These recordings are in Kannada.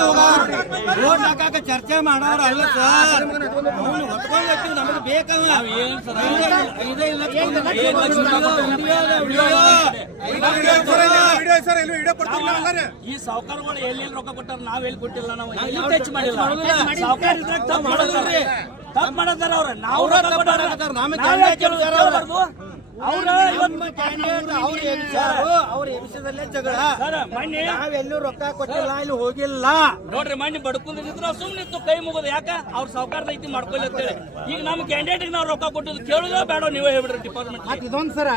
ಹೊತ್ಕೊಂಡು ಓಟ್ ಹಾಕಾಕ ಚರ್ಚೆ ಮಾಡೋರು ಅಲ್ಲ ಸರ್. ಅವನು ಹೊತ್ಕೊಂಡು ನಮಗೆ ಬೇಕವ ಈ ಸಾವುಕಾರಗಳು ಎಲ್ಲಿ ರೊಕ್ಕ ಕೊಟ್ಟಾರ, ನಾವ್ ಎಲ್ಲಿ ಕೊಟ್ಟಿಲ್ಲ, ನಾವು ಟಚ್ ಮಾಡಿಲ್ಲ. ಸಾವುಕಾರ ಇದ್ರಾಗ ತಪ್ಪು ಮಾಡತಾರ, ತಪ್ಪು ಮಾಡತಾರ ಅವ್ರ. ನಾವು ನಾವೆಲ್ಲೂ ರೊಕ್ಕ ಕೊಟ್ಟಿಲ್ಲ, ಇಲ್ಲಿ ಹೋಗಿಲ್ಲ ನೋಡ್ರಿ. ಮಣ್ಣಿ ಬಡ್ಕೊಂಡಿದ್ರ ಸುಮ್ನಿತ್ತು ಕೈ ಮುಗೋದು. ಯಾಕ ಅವ್ರ ಸಾವುಕಾರದ ಐತಿ ಮಾಡ್ಕೊಳ್ಳಿ ಅಂತೇಳಿ. ಈಗ ನಮ್ಮ ಕ್ಯಾಂಡಿಡೇಟ್ ನಾವು ರೊಕ್ಕ ಕೊಟ್ಟಿದ್ದು ಕೇಳುದ ಬೇಡ, ನೀವೇ ಹೇಳ್ಬಿಡ್ರಿ ಡಿಪಾರ್ಟ್ಮೆಂಟ್. ಇದೊಂದ್ ಸರ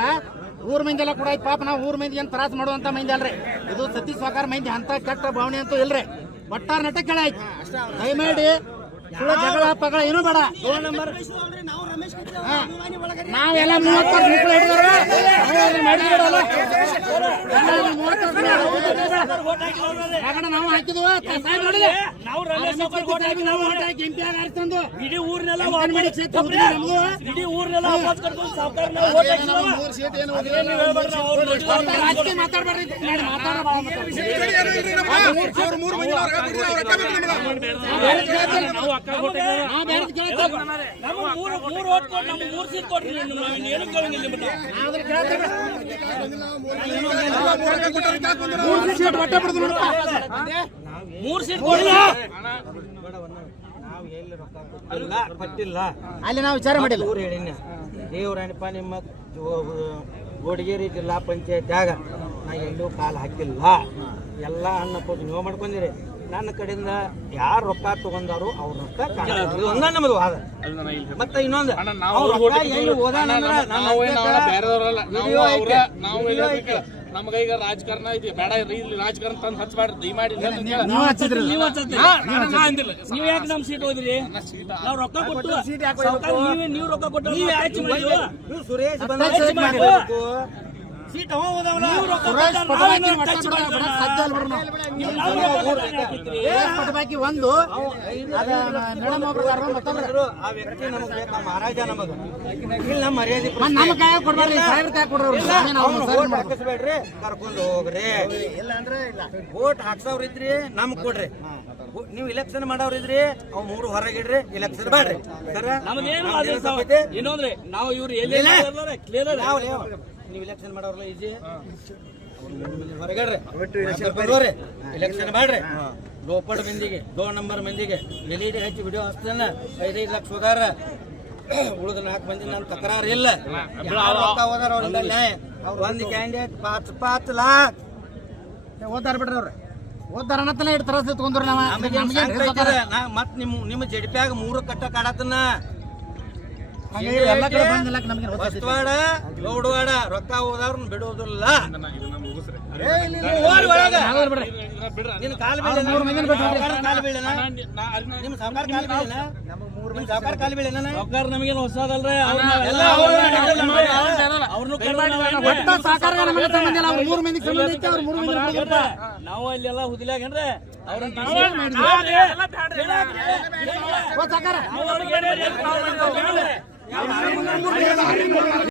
ಊರ್ ಮಂದಿ ಎಲ್ಲ ಕೂಡ ಪಾಪ ನಾವು ಊರ್ ಮಂದಿ ಏನ್ ತ್ರಾಸ ಮಾಡುವಂತ ಮಂದಿ ಅಲ್ರಿ. ಇದು ಸತೀಶ್ ಸಾಕಾರ ಮಂದಿ ಅಂತ ಕೆಟ್ಟ ಭಾವನೆ ಅಂತೂ ಇಲ್ರಿ. ಒಟ್ಟಾರ ನಟ ಕೆಳ ಆಯ್ತು. ದಯಮಾಡಿ ಜಗಳ ಪಗಳ ಏನೂ ಬೇಡ. ನಾವೆಲ್ಲ 30 ವರ್ಷ ಮಕ್ಕಳು ಹಿಡಿದಾರ ನಾವು ಹಾಕಿದ್ವು. ಇಡೀ ಊರ್ನೆಲ್ಲ ಇಡೀ ಊರ್ನೆಲ್ಲ ರಾಜಕೀಯ ಮಾತಾಡ್ಬೇಡ್ರಿ. ಮೂರ್ ಸೀಟ್ ಕೊಡ್ರಿ. ಏನು ಕೇಳಂಗಿಲ್ಲ. ಮೂರ್ ಸೀಟ್ ಕೊಡಿಲ್ಲ. ಕೊಟ್ಟಿಲ್ಲ ಅಲ್ಲಿ ನಾವು ವಿಚಾರ ಮಾಡಿಲ್ಲ. ಊರು ಹೇಳಿನ ದೇವರಾಣಿಪ್ಪ ನಿಮ್ಮ ಗೋಡಿಗೇರಿ ಜಿಲ್ಲಾ ಪಂಚಾಯತ್ಯಾಗ ನಾ ಎಲ್ಲೂ ಕಾಲು ಹಾಕಿಲ್ಲ. ಎಲ್ಲ ಅನ್ನಪೂರ್ತಿ ನೀವು ಮಾಡ್ಕೊಂಡಿರಿ. ನನ್ನ ಕಡೆಯಿಂದ ಯಾರು ರೊಕ್ಕ ತಗೊಂಡಾರು ಅವ್ರ ರೊಕ್ಕ ಒಂದ ನಮ್ಮದು ವಾದ. ಮತ್ತೆ ಇನ್ನೊಂದು ನಮ್ಗ ಈಗ ರಾಜಕಾರಣ ಐತಿ ಬೇಡ, ಇಲ್ಲಿ ರಾಜಕಾರಣ ತಂದು ಹಚ್ಚಬೇಡ್ರಿ ದಯಮಾಡಿ. ನೀವ್ ಯಾಕೆ ನಮ್ ಸೀಟ್ ಹೋದ್ರಿ? ನಾವ್ ರೊಕ್ಕ ಕೊಟ್ಟು ನೀವು ರೊಕ್ಕ ಕೊಟ್ಟು ಸುರೇಶ್ ಸೀಟ್ ಬಾಕಿ ಒಂದು ಆ ವ್ಯಕ್ತಿ ನಮಗ್ ಬೇಕಾ ಮಹಾರಾಜ ನಮಗ ಇಲ್ಲ ಮರ್ಯಾದೆ ನಮ್ಮ ಕಾಯ ಕೊಡ್ಬಾರ್ರಿ, ಸಾವಿರ ಕಾಯ ಕೊಡ್ರಿ. ಹಾಕಿಸ್ಬೇಡ್ರಿ, ಕರ್ಕೊಂಡು ಹೋಗ್ರಿ. ಇಲ್ಲ ಅಂದ್ರೆ ವೋಟ್ ಹಾಕ್ಸವ್ರ ಇದ್ರಿ ನಮ್ಗ್ ಕೊಡ್ರಿ. ನೀವು ಇಲೆಕ್ಷನ್ ಮಾಡವ್ರಿದ್ರಿ ಅವ್ 3 ಹೊರಗಿಡ್ರಿ, ಇಲೆಕ್ಷನ್ ಬೇಡ್ರಿ. ಇನ್ನೊಂದ್ರಿ ನಾವು ಇವ್ರು ಎಲ್ಲಿ ನೀವು ಇಲೆಕ್ಷನ್ ಮಾಡೋರ್ಲ ಈಜಿ ಹೊರಗಡ್ರಿ, ಇಲೆಕ್ಷನ್ ಮಾಡ್ರಿ. ಲೋಪಡ್ ಮಂದಿಗೆ 2 ನಂಬರ್ ಮಂದಿಗೆ LED ಹಚ್ಚಿ ವಿಡಿಯೋ ಹಚ್ತಾನ 5-5 ಲಕ್ಷ ಹೋಗಾರ. ಉಳಿದ 4 ಮಂದಿ ನನ್ನ ತಕರಾರು ಇಲ್ಲ. ಹೋದಾರ ಅವ್ರಿಂದ ನ್ಯಾಯ. ಒಂದ್ ಕ್ಯಾಂಡಿಡೇಟ್ 5 ಲಾಖ್ ಓದ್ತಾರ ಬಿಡ್ರಿ. ಅವ್ರ ಓದ್ತಾರ ಅನ್ನತ್ತಲ್ಲ ಇಟ್ಟು ತರ ತಗೊಂಡ್ರಿ. ಮತ್ ನಿಮ್ಮ ಜಡಿಪ್ಯಾಗ 3 ಕಟ್ಟ ಕಾಡತನ ಹೊಸವಾಡ ಗೌಡವಾಡ ರೊಕ್ಕ ಹೋದವ್ರನ್ನ ಬಿಡೋದಿಲ್ಲ. ನಿನ್ ಕಾಲು ಬೀಳ ನಿಮ್ ಸಾವುಕಾರ ಕಾಲು ಬೀಳ ಸಾವುಕಾರ ನಮಗೇನು ಹೊಸದಲ್ರಿ. ನಾವು ಅಲ್ಲೆಲ್ಲ ಹುದಿಲಾಗೇನ್ರಿ ಅವ್ರನ್ನ